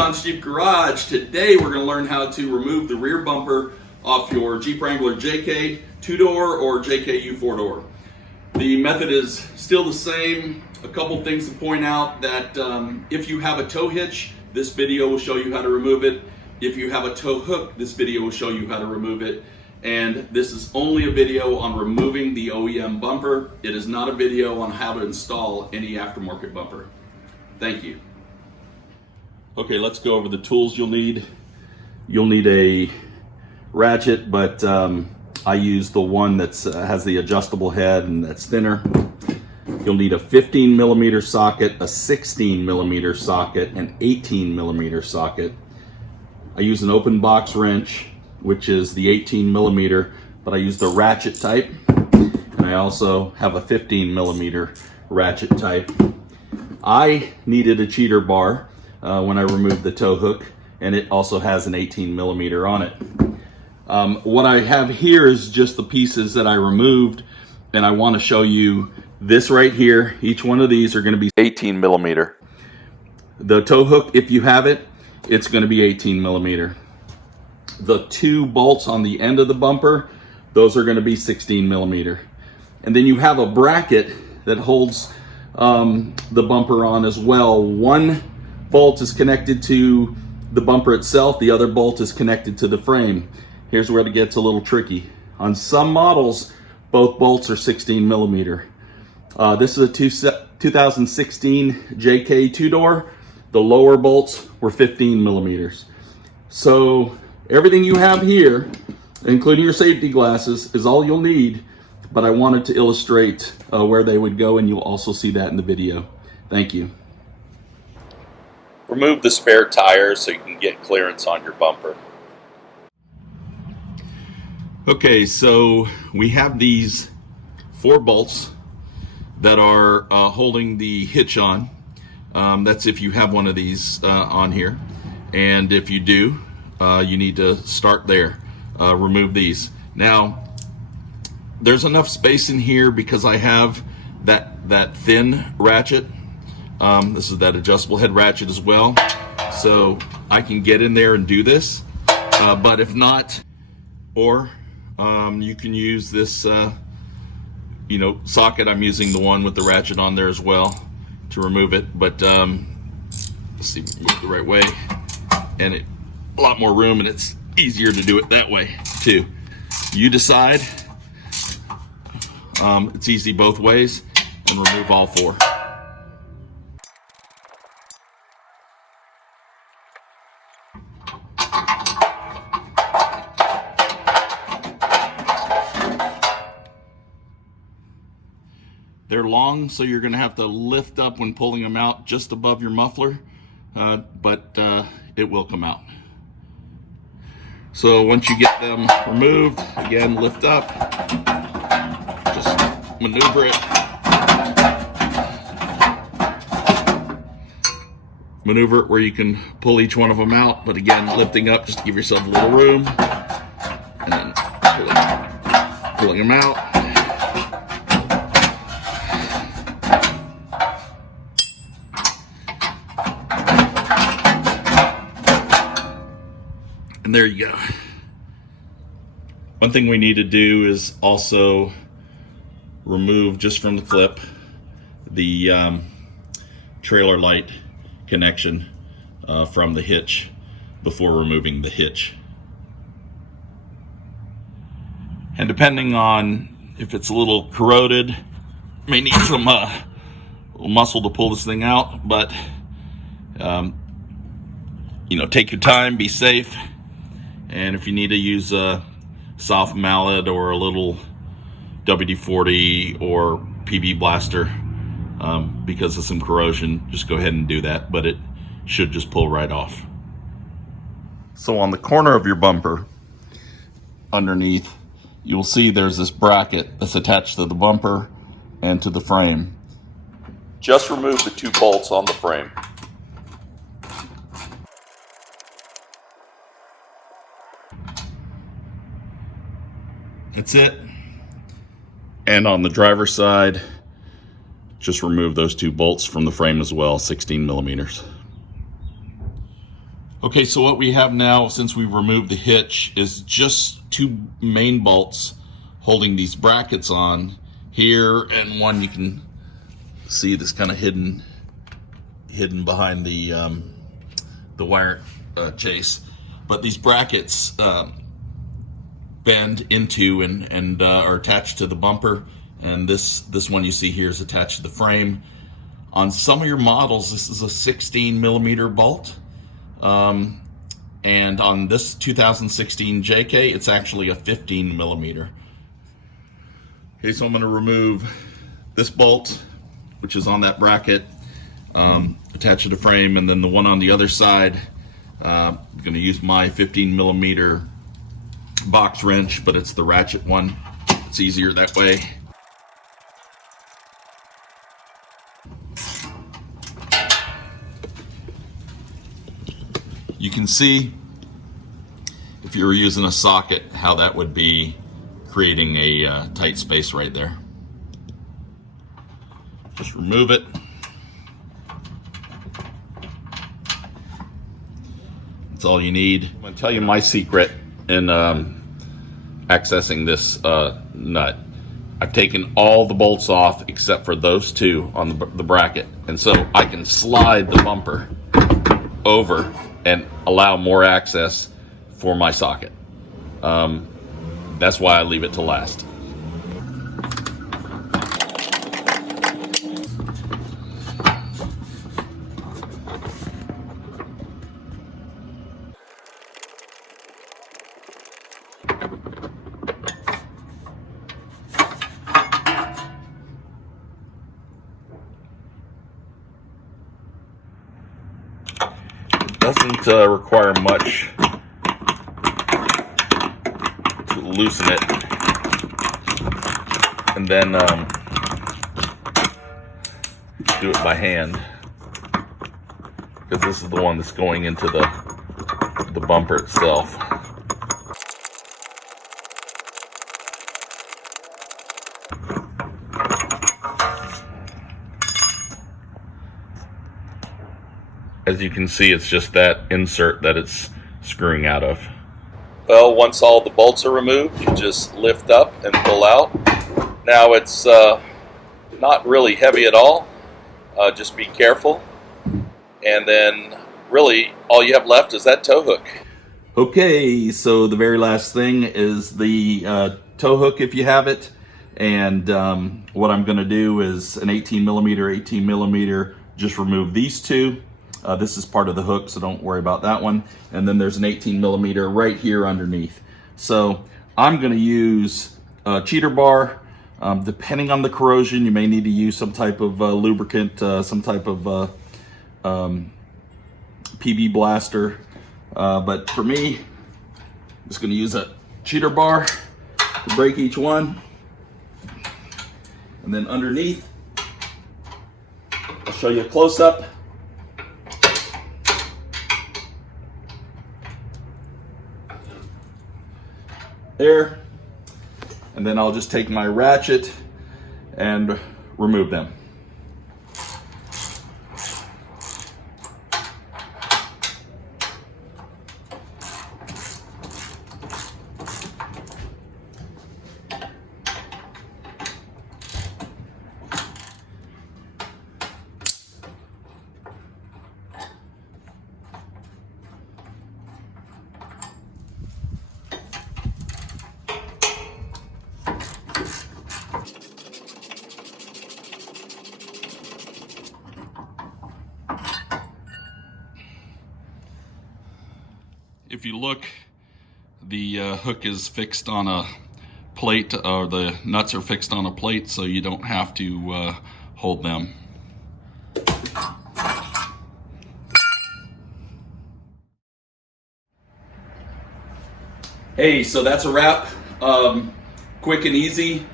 John's Jeep Garage. Today we're going to learn how to remove the rear bumper off your Jeep Wrangler JK 2-door or JK U4-door. The method is still the same. A couple things to point out: that if you have a tow hitch, this video will show you how to remove it. If you have a tow hook, this video will show you how to remove it. And this is only a video on removing the OEM bumper. It is not a video on how to install any aftermarket bumper. Thank you. Okay, let's go over the tools you'll need. You'll need a ratchet, but I use the one that has the adjustable head and that's thinner. You'll need a 15 millimeter socket, a 16 millimeter socket, an 18 millimeter socket. I use an open box wrench, which is the 18 millimeter, but I use the ratchet type. And I also have a 15 millimeter ratchet type. I needed a cheater bar when I removed the tow hook, and it also has an 18 millimeter on it. What I have here is just the pieces that I removed, and I want to show you this right here. Each one of these are going to be 18 millimeter. The tow hook, if you have it, it's going to be 18 millimeter. The two bolts on the end of the bumper, those are going to be 16 millimeter. And then you have a bracket that holds the bumper on as well. One bolt is connected to the bumper itself, the other bolt is connected to the frame. Here's where it gets a little tricky. On some models, both bolts are 16 millimeter. This is a 2016 JK 2-door. The lower bolts were 15 millimeters. So everything you have here, including your safety glasses, is all you'll need, but I wanted to illustrate where they would go, and you'll also see that in the video. Thank you. Remove the spare tire so you can get clearance on your bumper. Okay, so we have these 4 bolts that are holding the hitch on. That's if you have one of these on here. And if you do, you need to start there. Remove these. Now, there's enough space in here because I have that thin ratchet. This is that adjustable head ratchet as well. So I can get in there and do this. But if not, or you can use this socket. I'm using the one with the ratchet on there as well to remove it. But let's see, move the right way, and it a lot more room, and it's easier to do it that way too. You decide. It's easy both ways, and remove all 4. They're long, so you're going to have to lift up when pulling them out just above your muffler, but it will come out. So once you get them removed, again, lift up, just maneuver it. Maneuver it where you can pull each one of them out, but again, lifting up just to give yourself a little room, and then pulling them out. And there you go. One thing we need to do is also remove, just from the clip, the trailer light connection from the hitch before removing the hitch. And depending on if it's a little corroded, may need some muscle to pull this thing out, but take your time, be safe. And if you need to use a soft mallet or a little WD-40 or PB blaster because of some corrosion, just go ahead and do that, but it should just pull right off. So on the corner of your bumper, underneath, you'll see there's this bracket that's attached to the bumper and to the frame. Just remove the 2 bolts on the frame. That's it. And on the driver's side, just remove those 2 bolts from the frame as well, 16 millimeters. Okay, so what we have now, since we've removed the hitch, is just two main bolts holding these brackets on here, and one you can see that's kind of hidden behind the wire chase. But these brackets bend into and are attached to the bumper, and this one you see here is attached to the frame. On some of your models, this is a 16 millimeter bolt. And on this 2016 JK, it's actually a 15 millimeter. Okay, so I'm going to remove this bolt, which is on that bracket, attach to the frame, and then the one on the other side. I'm going to use my 15 millimeter box wrench, but it's the ratchet one. It's easier that way. You can see, if you were using a socket, how that would be creating a tight space right there. Just remove it. That's all you need. I'm going to tell you my secret in accessing this nut. I've taken all the bolts off except for those two on the bracket, and so I can slide the bumper over and allow more access for my socket. That's why I leave it to last. Doesn't require much to loosen it, and then do it by hand, because this is the one that's going into the bumper itself. As you can see, it's just that insert that it's screwing out of. Well, once all the bolts are removed, you just lift up and pull out. Now it's not really heavy at all. Just be careful. And then really all you have left is that tow hook. Okay, so the very last thing is the tow hook, if you have it. And what I'm going to do is an 18 millimeter, just remove these two. This is part of the hook, so don't worry about that one. And then there's an 18 millimeter right here underneath. So I'm going to use a cheater bar. Depending on the corrosion, you may need to use some type of lubricant, some type of PB blaster. But for me, I'm just going to use a cheater bar to break each one. And then underneath, I'll show you a close-up. There, and then I'll just take my ratchet and remove them. If you look, the hook is fixed on a plate, or the nuts are fixed on a plate, so you don't have to hold them. Hey, so that's a wrap. Quick and easy.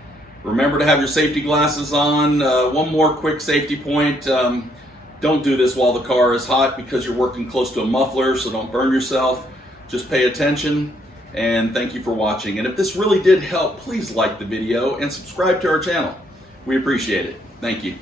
Remember to have your safety glasses on. One more quick safety point. Don't do this while the car is hot, because you're working close to a muffler, so don't burn yourself. Just pay attention, and thank you for watching. And if this really did help, please like the video and subscribe to our channel. We appreciate it. Thank you.